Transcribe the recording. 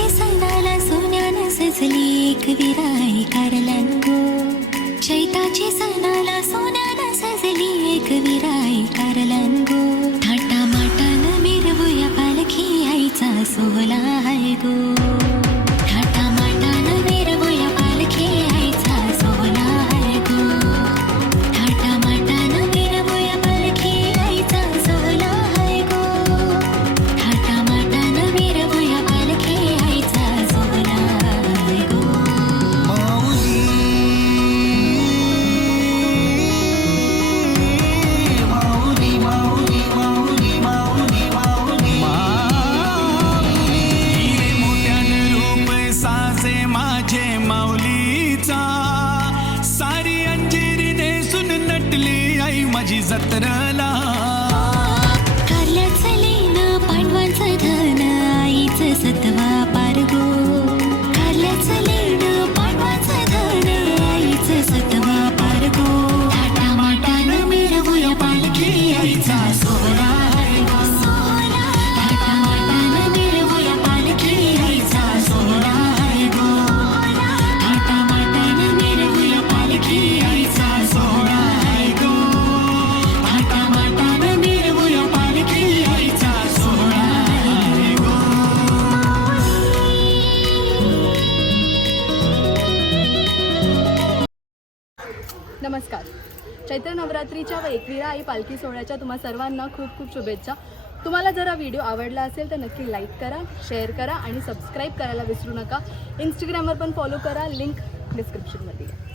चैताची सणाला सोन्यानं सजली एक विराई कारलांगो. चैताची सणाला सोन्यानं सजली एक विराई कारलांगो. थाटा माटानं मिरवूया पालखी आईचा सोहळा आहे गो. थाटा माटानं मिरवूया पालखी आईचा सोहळा आहे गो. थाटा माटानं मिरवूया पालखी आईचा सोहळा आहे गो. थाटा माटानं मिरवूया पालखी आईचा सोहळा आहे गो. सारी अंजिरी नेसून नटली आई माझी जत्रला. कारल्याचं लेणं पांडवांचं धन आईचं सत्वा पारगो. कारल्याचं लेणं पांडवांचं धन आईचं सत्वा पारगो. थाटा माटानं मिरवूया पालखी आईचा सोहळा आहे गो. थाटा माटानं मिरवूया पालखी आईचा सोहळा आहे गो. थाटा माटानं मिरवूया पालखी आईचा सोहळा आहे गो. थाटा माटानं मिरवूया पालखी आईचा सोहळा आहे गो. नमस्कार. चैत्र नवरात्रीच्या व एकविरा आई पालखी सोहळ्याच्या तुम्हा सर्वांना खूप खूप शुभेच्छा. तुम्हाला जर हा व्हिडिओ आवडला असेल तर नक्की लाईक करा, शेअर करा आणि सबस्क्राईब करायला विसरू नका. इंस्टाग्रामवर पण फॉलो करा, लिंक डिस्क्रिप्शनमध्ये आहे.